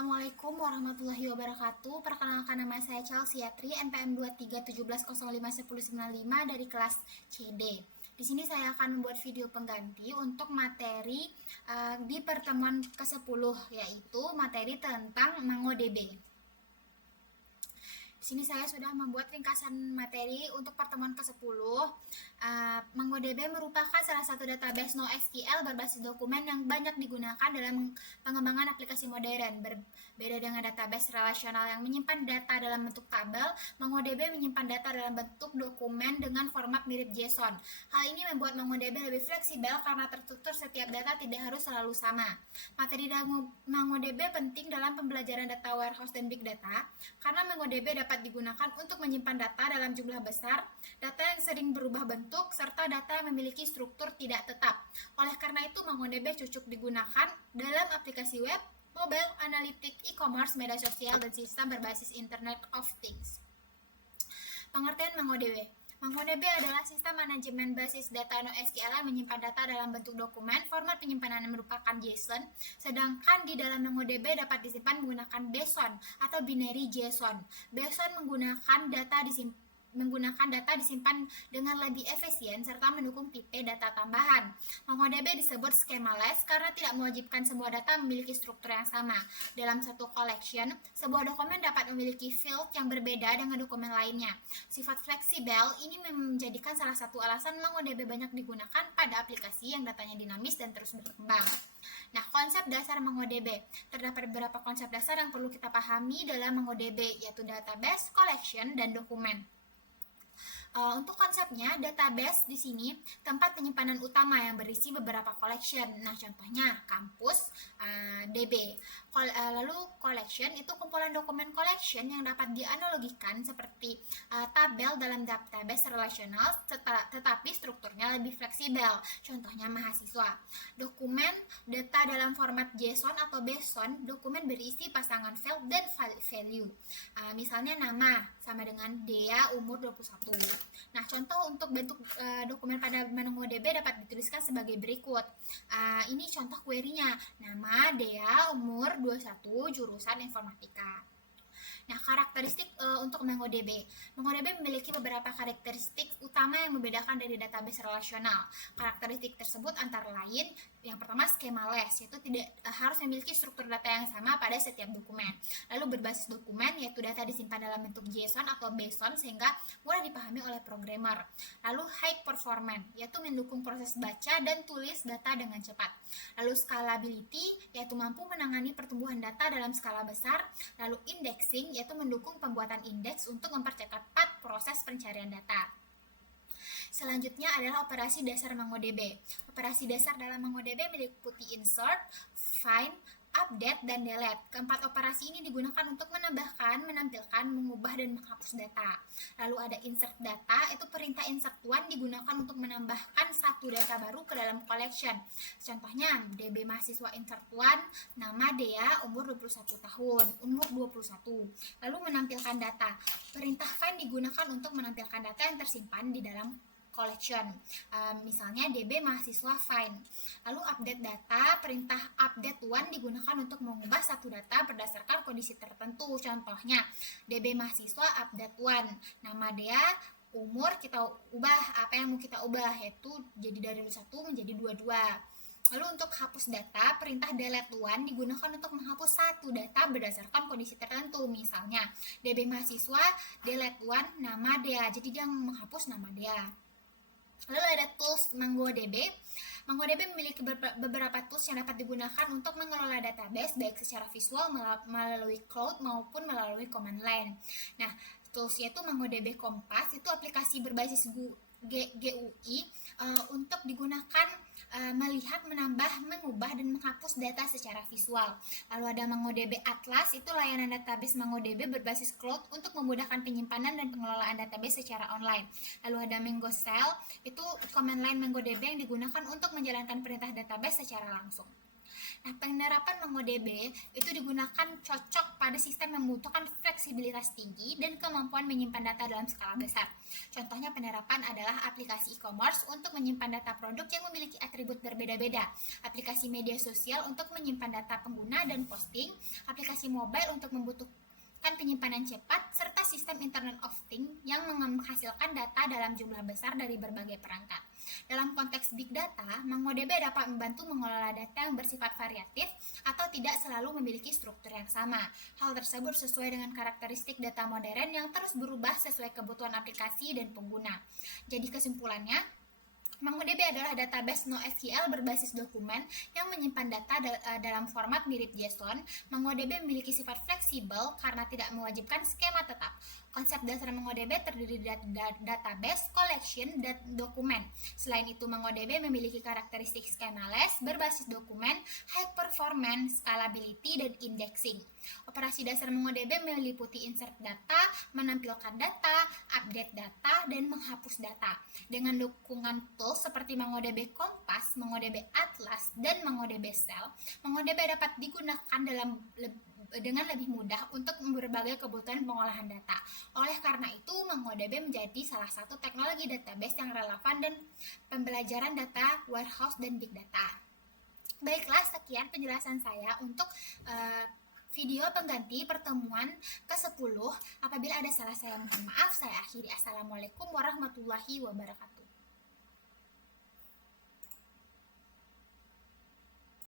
Assalamualaikum warahmatullahi wabarakatuh. Perkenalkan, nama saya Chelsea Yatri, NPM 2317051095 dari kelas CD. Di sini saya akan membuat video pengganti untuk materi di pertemuan ke-10, yaitu materi tentang MongoDB. Di sini saya sudah membuat ringkasan materi untuk pertemuan ke-10. MongoDB merupakan salah satu database NoSQL berbasis dokumen yang banyak digunakan dalam pengembangan aplikasi modern. Berbeda dengan database relasional yang menyimpan data dalam bentuk tabel, MongoDB menyimpan data dalam bentuk dokumen dengan format mirip JSON. Hal ini membuat MongoDB lebih fleksibel karena terstruktur setiap data tidak harus selalu sama. Materi MongoDB penting dalam pembelajaran data warehouse dan big data, karena MongoDB dapat digunakan untuk menyimpan data dalam jumlah besar, data yang sering berubah bentuk, serta data yang memiliki struktur tidak tetap. Oleh karena itu, MongoDB cocok digunakan dalam aplikasi web, mobile, analitik, e-commerce, media sosial, dan sistem berbasis Internet of Things. Pengertian MongoDB. MongoDB adalah sistem manajemen basis data NoSQL yang menyimpan data dalam bentuk dokumen. Format penyimpanan merupakan JSON, sedangkan di dalam MongoDB dapat disimpan menggunakan BSON atau binary JSON. BSON menggunakan data disimpan dengan lebih efisien serta mendukung tipe data tambahan. MongoDB disebut schemaless karena tidak mewajibkan semua data memiliki struktur yang sama. Dalam satu collection, sebuah dokumen dapat memiliki field yang berbeda dengan dokumen lainnya. Sifat fleksibel ini menjadikan salah satu alasan MongoDB banyak digunakan pada aplikasi yang datanya dinamis dan terus berkembang. Nah, konsep dasar MongoDB. Terdapat beberapa konsep dasar yang perlu kita pahami dalam MongoDB, yaitu database, collection, dan dokumen. Untuk konsepnya, database di sini tempat penyimpanan utama yang berisi beberapa collection. Nah, contohnya kampus, DB. Lalu collection itu kumpulan dokumen collection yang dapat dianalogikan seperti tabel dalam database relasional, tetapi strukturnya lebih fleksibel. Contohnya mahasiswa. Dokumen data dalam format JSON atau BSON, dokumen berisi pasangan field dan value. Misalnya nama sama dengan Dea, umur 21. Nah, contoh untuk bentuk dokumen pada MongoDB dapat dituliskan sebagai berikut. Ini contoh query-nya. Nama Dea, umur 21, jurusan informatika. Nah, karakteristik untuk MongoDB. MongoDB memiliki beberapa karakteristik utama yang membedakan dari database relasional. Karakteristik tersebut antara lain, yang pertama schemaless, yaitu tidak harus memiliki struktur data yang sama pada setiap dokumen. Lalu berbasis dokumen, yaitu data disimpan dalam bentuk JSON atau BSON sehingga mudah dipahami oleh programmer. Lalu high performance, yaitu mendukung proses baca dan tulis data dengan cepat. Lalu scalability, yaitu mampu menangani pertumbuhan data dalam skala besar. Lalu indexing, yaitu mendukung pembuatan indeks untuk mempercepat proses pencarian data. Selanjutnya adalah operasi dasar MongoDB. Operasi dasar dalam MongoDB meliputi insert, find, update, dan delete. Keempat operasi ini digunakan untuk menambahkan, menampilkan, mengubah, dan menghapus data. Lalu ada insert data, itu perintah insert one digunakan untuk menambahkan satu data baru ke dalam collection. Contohnya, DB mahasiswa insert one, nama Dea, umur 21 tahun, umur 21. Lalu menampilkan data. Perintah find digunakan untuk menampilkan data yang tersimpan di dalam collection. Misalnya DB mahasiswa find. Lalu update data, perintah update one digunakan untuk mengubah satu data berdasarkan kondisi tertentu. Contohnya DB mahasiswa update one, nama dia, umur kita ubah, apa yang mau kita ubah, yaitu jadi dari 1 menjadi 22. Lalu untuk hapus data, perintah delete one digunakan untuk menghapus satu data berdasarkan kondisi tertentu. Misalnya DB mahasiswa delete one, nama dia, jadi dia menghapus nama dia. Lalu ada tools MongoDB. MongoDB memiliki beberapa tools yang dapat digunakan untuk mengelola database baik secara visual melalui cloud maupun melalui command line. Nah, tools yaitu MongoDB Compass, itu aplikasi berbasis GUI untuk digunakan melihat, menambah, mengubah, dan menghapus data secara visual. Lalu ada MongoDB Atlas, itu layanan database MongoDB berbasis cloud untuk memudahkan penyimpanan dan pengelolaan database secara online. Lalu ada MongoShell, itu command line MongoDB yang digunakan untuk menjalankan perintah database secara langsung. Nah, penerapan MongoDB itu digunakan cocok pada sistem yang membutuhkan fleksibilitas tinggi dan kemampuan menyimpan data dalam skala besar. Contohnya penerapan adalah aplikasi e-commerce untuk menyimpan data produk yang memiliki atribut berbeda-beda, aplikasi media sosial untuk menyimpan data pengguna dan posting, aplikasi mobile untuk membutuhkan penyimpanan cepat, serta sistem Internet of Things yang menghasilkan data dalam jumlah besar dari berbagai perangkat. Dalam konteks Big Data, MongoDB dapat membantu mengelola data yang bersifat variatif atau tidak selalu memiliki struktur yang sama. Hal tersebut sesuai dengan karakteristik data modern yang terus berubah sesuai kebutuhan aplikasi dan pengguna. Jadi kesimpulannya, MongoDB adalah database NoSQL berbasis dokumen yang menyimpan data dalam format mirip JSON. MongoDB memiliki sifat fleksibel karena tidak mewajibkan skema tetap. Konsep dasar MongoDB terdiri dari database, collection, dan dokumen. Selain itu, MongoDB memiliki karakteristik schemaless, berbasis dokumen, high performance, scalability, dan indexing. Operasi dasar MongoDB meliputi insert data, menampilkan data, update data, dan menghapus data. Dengan dukungan tools seperti MongoDB Compass, MongoDB Atlas, dan MongoDB Shell, MongoDB dapat digunakan dengan lebih mudah untuk berbagai kebutuhan pengolahan data. Oleh karena itu, MongoDB menjadi salah satu teknologi database yang relevan dan pembelajaran data warehouse dan big data. Baiklah, sekian penjelasan saya untuk video pengganti pertemuan ke-10. Apabila ada salah saya mohon maaf. Saya akhiri. Assalamualaikum warahmatullahi wabarakatuh.